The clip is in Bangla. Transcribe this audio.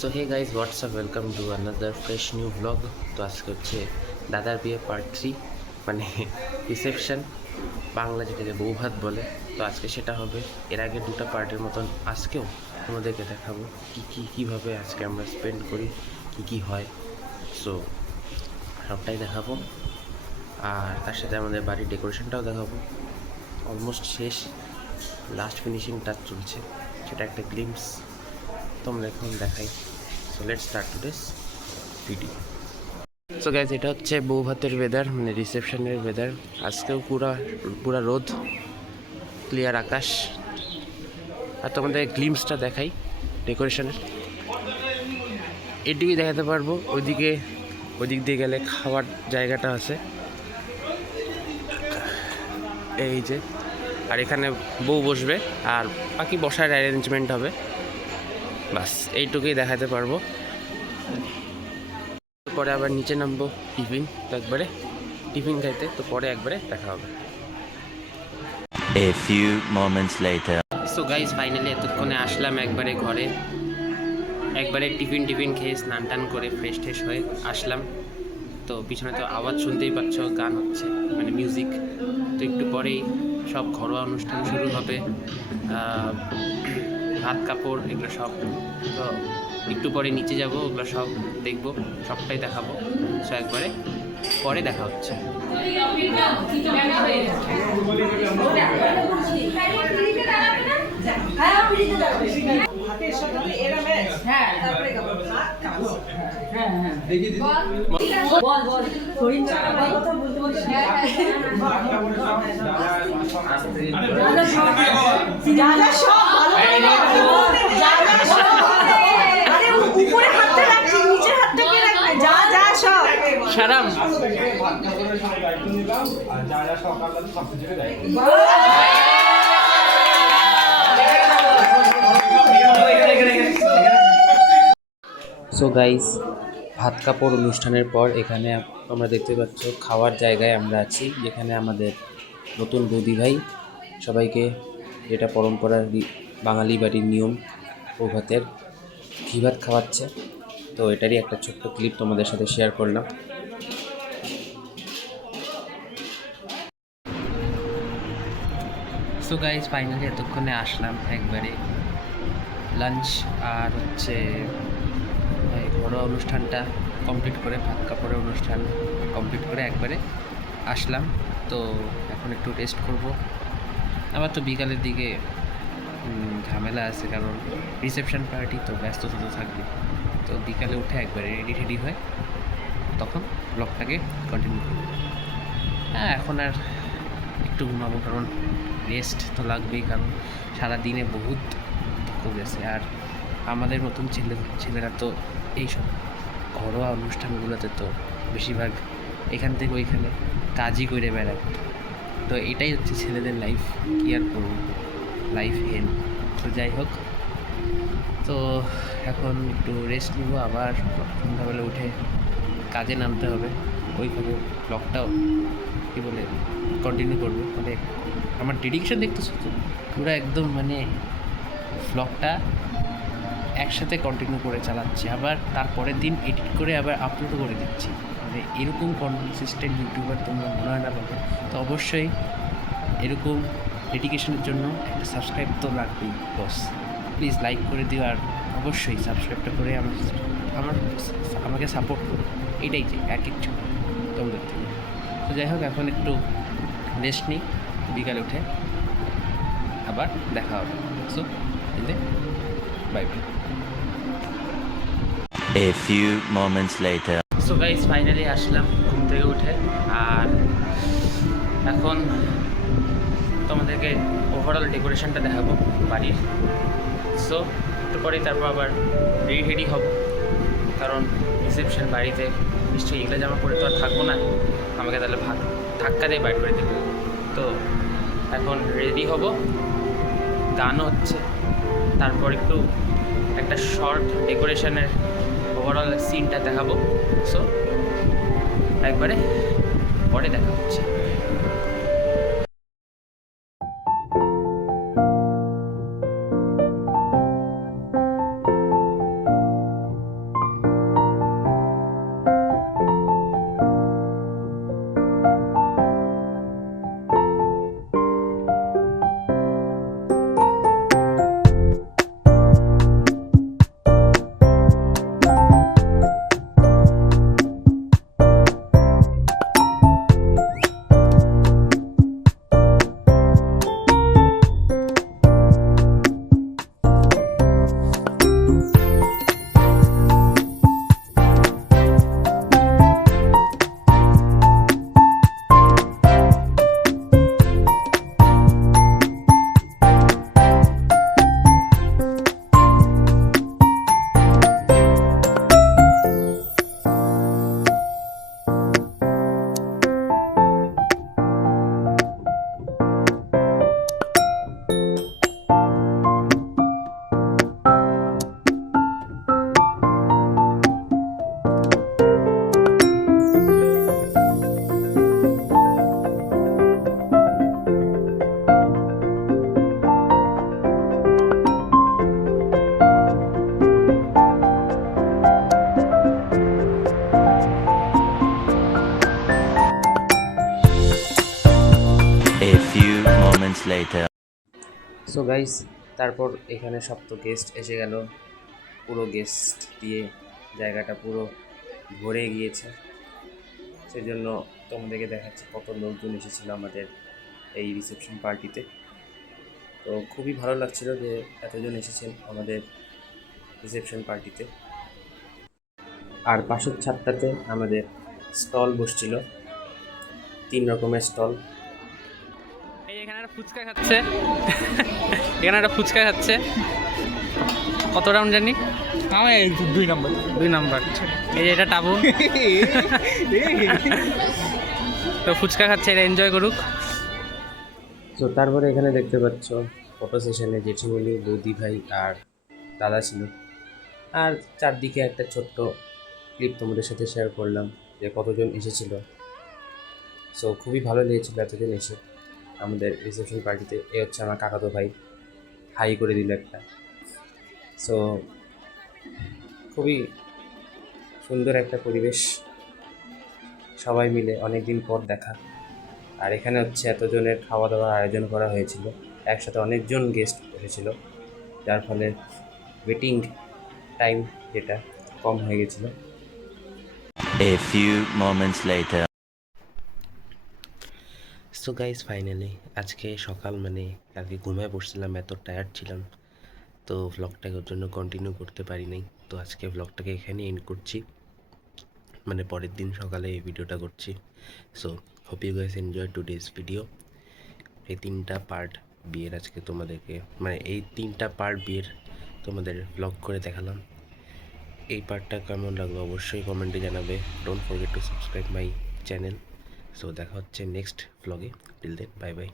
So hey guys WhatsApp welcome to another fresh new blog. তো আজকে হচ্ছে দাদার বিয়ে পার্ট 3, মানে রিসেপশন, বাংলা যেটাকে বৌভাত বলে। তো আজকে সেটা হবে। এর আগে দুটো পার্টের মতন আজকেও তোমাদেরকে দেখাবো কীভাবে আজকে আমরা স্পেন্ড করি, কী হয়। সো সবটাই দেখাবো, আর তার সাথে আমাদের বাড়ির ডেকোরেশনটাও দেখাবো। অলমোস্ট শেষ, লাস্ট ফিনিশিং টাচ চলছে, সেটা একটা গ্লিমস তোমরা এখন দেখাই। So let's start today's video. So guys, এটা হচ্ছে বৌভাতের ওয়েদার, মানে রিসেপশনের ওয়েদার। আজকেও পুরা রোদ, ক্লিয়ার আকাশ। আর তোমাদের গ্লিমসটা দেখাই ডেকোরেশনের। এটুকুই দেখাতে পারবো। ওইদিক দিয়ে গেলে খাওয়ার জায়গাটা আছে, এই যে। আর এখানে বউ বসবে, আর বাকি বসার অ্যারেঞ্জমেন্ট হবে। বাস এইটুকুই দেখাতে পারবো। পরে আবার নিচে নামবো টিফিন খাইতে। তো পরে একবারে দেখা হবে। A few moments later. So guys, finally এতক্ষণে আসলাম একবারে ঘরে। একবারে টিফিন খেয়ে স্নান টান করে ফ্রেশ ট্রেশ হয়ে আসলাম। তো পিছনে তো আওয়াজ শুনতেই পাচ্ছ, গান হচ্ছে, মানে মিউজিক। তো একটু পরেই সব ঘরোয়া অনুষ্ঠান শুরু হবে, ভাত কাপড় এগুলো সব। তো একটু পরে নিচে যাব, ওগুলো সব দেখবো, সবটাই দেখাবো। সো একবারে পরে দেখা হচ্ছে। সারাম সো গাইস, ভাত কাপড় অনুষ্ঠানের পর এখানে আমরা দেখতে পাচ্ছ খাওয়ার জায়গায় আমরা আছি, যেখানে আমাদের নতুন বৌদি ভাই সবাইকে, যেটা পরম্পরার বাঙালি বাড়ির নিয়ম, বৌভাতের ঘি ভাত খাওয়াচ্ছে। তো এটারই একটা ছোট্ট ক্লিপ তোমাদের সাথে শেয়ার করলাম। সো গাইজ, ফাইনালি এতক্ষণে আসলাম একবারে লাঞ্চ আর হচ্ছে ঘরোয়া অনুষ্ঠানটা কমপ্লিট করে, ভাত কাপড়ের অনুষ্ঠান কমপ্লিট করে একবারে আসলাম। তো এখন একটু রেস্ট করব। আবার তো বিকালের দিকে ঝামেলা আছে, কারণ রিসেপশন পার্টি, তো ব্যস্ততা তো থাকবে। তো বিকালে উঠে একবারে রেডি হয়, তখন ব্লগটাকে কন্টিনিউ করব। হ্যাঁ, এখন আর একটু ঘুমাবো, কারণ রেস্ট তো লাগবেই, কারণ সারাদিনে বহুত দুঃখ গেছে। আর আমাদের নতুন ছেলেরা তো এইসব ঘরোয়া অনুষ্ঠানগুলোতে তো বেশিরভাগ এখান থেকে ওইখানে কাজই করে বেড়ায়। তো এটাই হচ্ছে ছেলেদের লাইফ, কী আর করব, লাইফ হেল। তো যাই হোক, তো এখন একটু রেস্ট নিব, আবার সন্ধ্যাবেলা উঠে কাজে নামতে হবে। ওইভাবে ব্লগটাও কী বলে কন্টিনিউ করবো। মানে আমার ডেডিকেশন দেখতেছো তো, পুরো একদম মানে ব্লগটা একসাথে কন্টিনিউ করে চালাচ্ছি, আবার তারপরের দিন এডিট করে আবার আপলোডও করে দিচ্ছি। মানে এরকম কনসিস্টেন্ট ইউটিউবার তোমরা মনে হয় না পাবে। তো অবশ্যই এরকম ডেডিকেশনের জন্য একটা সাবস্ক্রাইব তো লাগবেই বস। প্লিজ লাইক করে দিও, আর অবশ্যই সাবস্ক্রাইবটা করে আমাকে সাপোর্ট করো। এটাই যে এক কিছু তোমাদের থেকে। তো যাই হোক, এখন একটু রেস্ট নিই, বিকালে উঠে আবার দেখা হবে। So bye bye. A few moments later. So guys, finally আসলাম ঘুম থেকে উঠে, আর এখন তোমাদেরকে ওভারঅল ডেকোরেশনটা দেখাবো বাড়ির। সো একটু পরেই তারপর আবার রেডি হব, কারণ রিসেপশন বাড়িতে নিশ্চয়ই এগুলো জামা পরে তো আর থাকবো না, আমাকে তাহলে ধাক্কা দিয়ে বাইর করে দেবে। তো এখন রেডি হব, গানও হচ্ছে, তারপর একটু একটা শর্ট ডেকোরেশনের ওভারঅল সিনটা দেখাবো। সো একবারে পরে দেখা হচ্ছে। সো গাইস, তারপর এখানে সব তো গেস্ট এসে গেল, পুরো গেস্ট দিয়ে জায়গাটা পুরো ভরে গিয়েছে। সেজন্য তোমাদেরকে দেখাচ্ছি কত লোকজন এসেছিলো আমাদের এই রিসেপশন পার্টিতে। তো খুবই ভালো লাগছিল যে এতজন এসেছেন আমাদের রিসেপশন পার্টিতে। আর পাশের ছাদটাতে আমাদের স্টল বসছিল, 3 রকমের স্টল। এই এখানে একটা ফুচকা খাচ্ছে, এখানে একটা ফুচকা খাচ্ছে। কত রাউন্ড জানি? আমার 2 নাম্বার। 2 নাম্বার। এই যে এটা টাবু, তো ফুচকা খাচ্ছে, এটা এনজয় করুক। তো তারপরে এখানে দেখতে পাচ্ছ ফটো সেশনে জেঠিমণি, বৌদি ভাই আর দাদা ছিল। আর চারদিকে একটা ছোট্ট ক্লিপ তোমাদের সাথে শেয়ার করলাম যে কতজন এসেছিল। সো খুবই ভালো লেগেছিল এতজন এসে আমাদের রিসেপশন পার্টিতে। এ হচ্ছে আমার কাকাতো ভাই, হাই করে দিল একটা। সো খুবই সুন্দর একটা পরিবেশ, সবাই মিলে অনেক দিন পর দেখা। আর এখানে হচ্ছে এতজনের খাওয়া দাওয়ার আয়োজন করা হয়েছিল, একসাথে অনেকজন গেস্ট এসেছিল, যার ফলে ওয়েটিং টাইম যেটা কম হয়ে গেছিলো। A few moments later. So guys, finally আজকে সকাল, মানে কালকে ঘুমায় পড়ছিলাম, এত টায়ার্ড ছিলাম, তো ভ্লগটাকে ওর জন্য কন্টিনিউ করতে পারি নাই। তো আজকে ভ্লগটাকে এখানেই এন্ড করছি, মানে পরের দিন সকালে এই ভিডিওটা করছি। So hope you guys enjoy today's video. এই 3টা পার্ট বিয়ের আজকে তোমাদেরকে, মানে এই 3টা পার্ট বিয়ের তোমাদের ভ্লগ করে দেখালাম। এই পার্টটা কেমন লাগলো অবশ্যই কমেন্টে জানাবে। Don't forget to subscribe my channel. So দেখা হচ্ছে নেক্সট ভ্লগে। Till then, bye by.